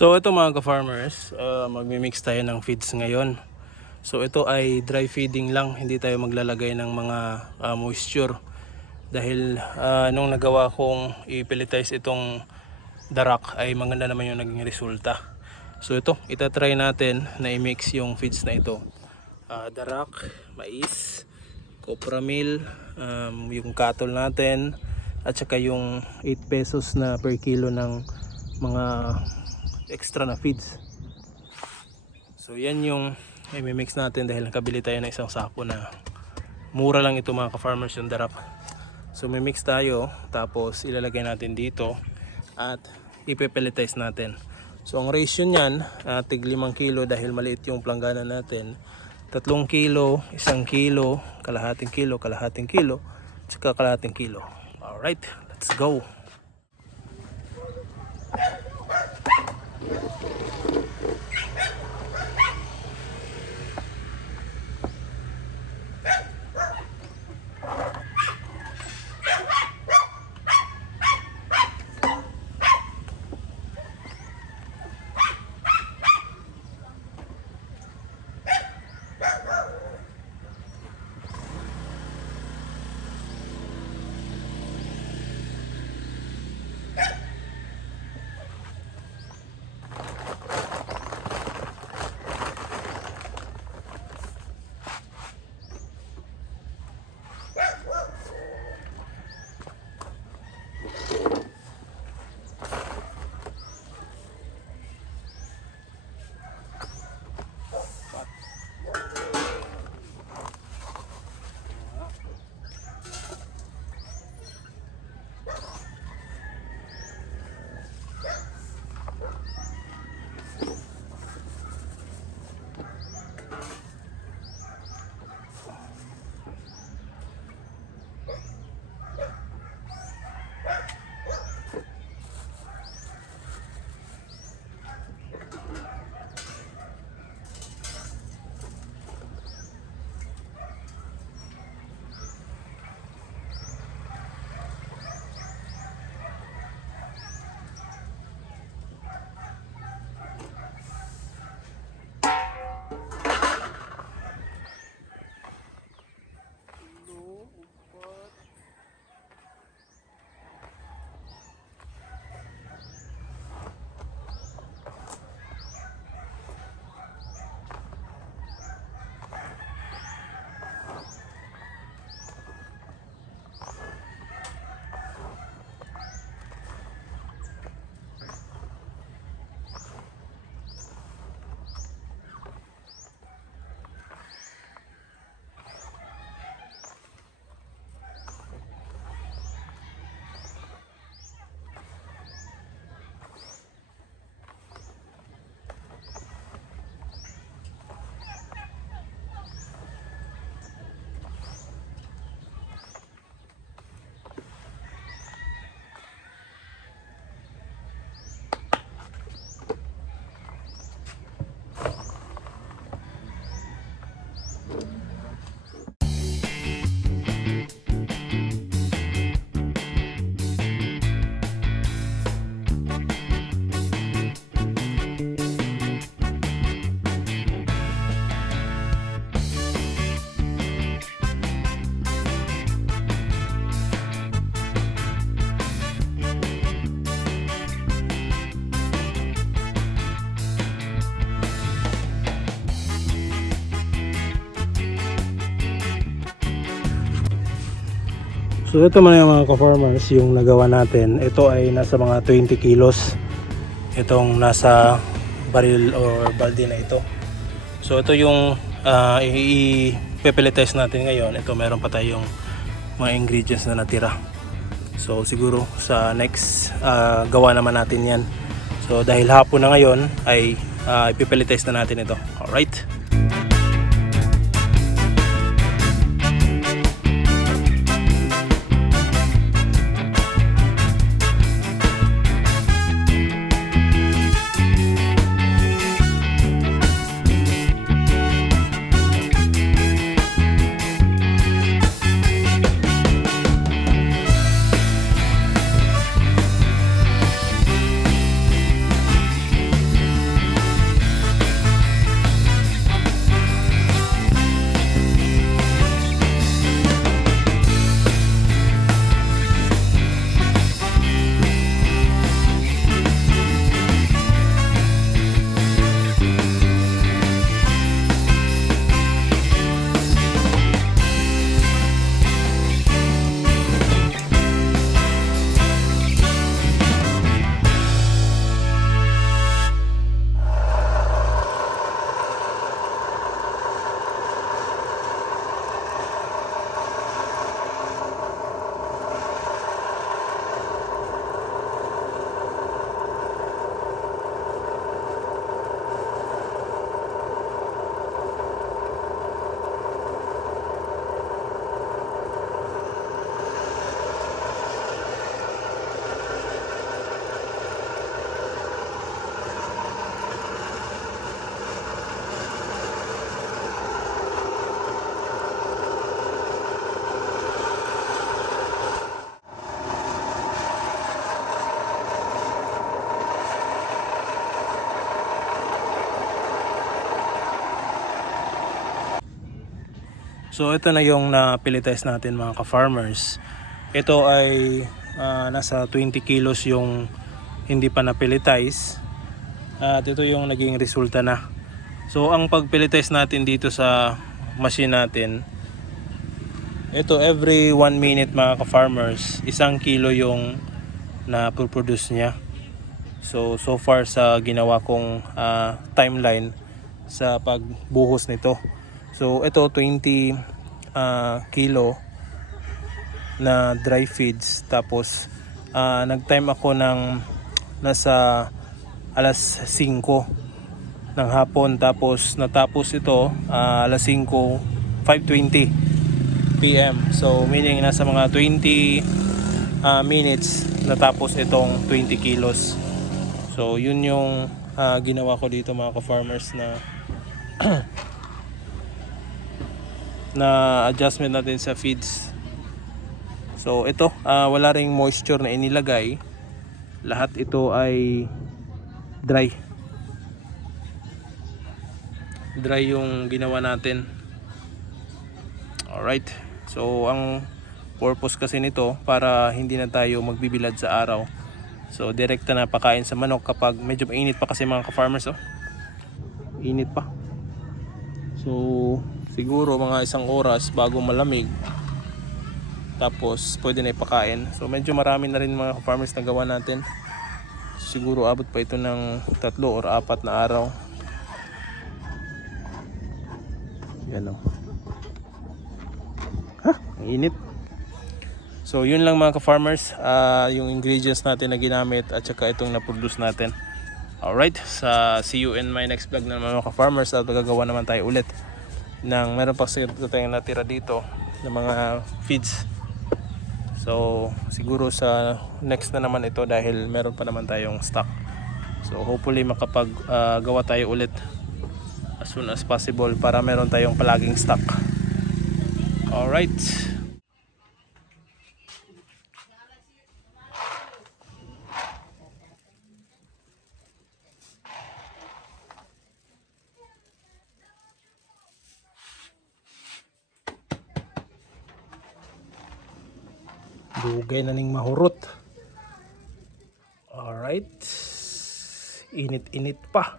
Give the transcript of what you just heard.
So ito mga ka-farmers, uh, magmi-mix tayo ng feeds ngayon. So ito ay dry feeding lang, hindi tayo maglalagay ng mga ah, moisture. Dahil ah, nung nagawa kong i-pelletize itong darak ay maganda naman yung naging resulta. So ito, itatry natin na i-mix yung feeds na ito. Ah, darak, mais, copra meal, um, yung cattle natin, at saka yung 8 pesos na per kilo ng mga extra na feeds. So yan yung i-mix natin dahil nakabili tayo ng isang sako na mura lang ito mga ka-farmers yung darap. So may mix tayo tapos ilalagay natin dito at ipepelletize natin. So ang ratio niyan, uh, tig 5 kilo dahil maliit yung planggana natin. 3 kilo, 1 kilo, kalahating kilo, kalahating kilo, tsaka kalahating kilo. Alright, let's go! So ito man yung mga ka-farmers yung nagawa natin. Ito ay nasa mga 20 kilos. Itong nasa baril or balde na ito. So ito yung uh, i-pepeletize natin ngayon. Ito meron pa tayong mga ingredients na natira. So siguro sa next uh, gawa naman natin yan. So dahil hapon na ngayon ay uh, ipipeletize na natin ito. Alright. So ito na yung napilitize natin mga ka-farmers. Ito ay ah, nasa 20 kilos yung hindi pa napilitize. At ito yung naging resulta na. So ang pagpilitize natin dito sa machine natin, ito every 1 minute mga ka-farmers, isang kilo yung na produce niya. So so far sa ginawa kong ah, timeline sa pagbuhos nito. So ito 20 ah, kilo na dry feeds tapos ah, nag-time ako ng nasa alas 5 ng hapon tapos natapos ito ah, alas 5 5:20 PM. So meaning nasa mga 20 ah, minutes natapos itong 20 kilos. So yun yung ah, ginawa ko dito mga ka-farmers na na adjustment natin sa feeds. So ito, ah, wala ring moisture na inilagay. Lahat ito ay dry. Dry yung ginawa natin. Alright. So ang purpose kasi nito para hindi na tayo magbibilad sa araw. So direkta na pakain sa manok kapag medyo mainit pa kasi mga ka-farmers oh. Init pa. So siguro mga isang oras bago malamig. Tapos pwede na ipakain. So medyo marami na rin mga farmers na gawa natin. Siguro abot pa ito ng tatlo or apat na araw. Yan o. Ha? Init. So yun lang mga ka-farmers. ah, yung ingredients natin na ginamit at saka itong na-produce natin. Alright, sa see you in my next vlog na mga ka-farmers at gagawa naman tayo ulit ng meron pa kasi tayong natira dito ng mga feeds. So siguro sa next na naman ito dahil meron pa naman tayong stock. So hopefully makapag ah, gawa tayo ulit as soon as possible para meron tayong palaging stock. Alright. Dugay na ning mahurot. Alright. Init-init pa.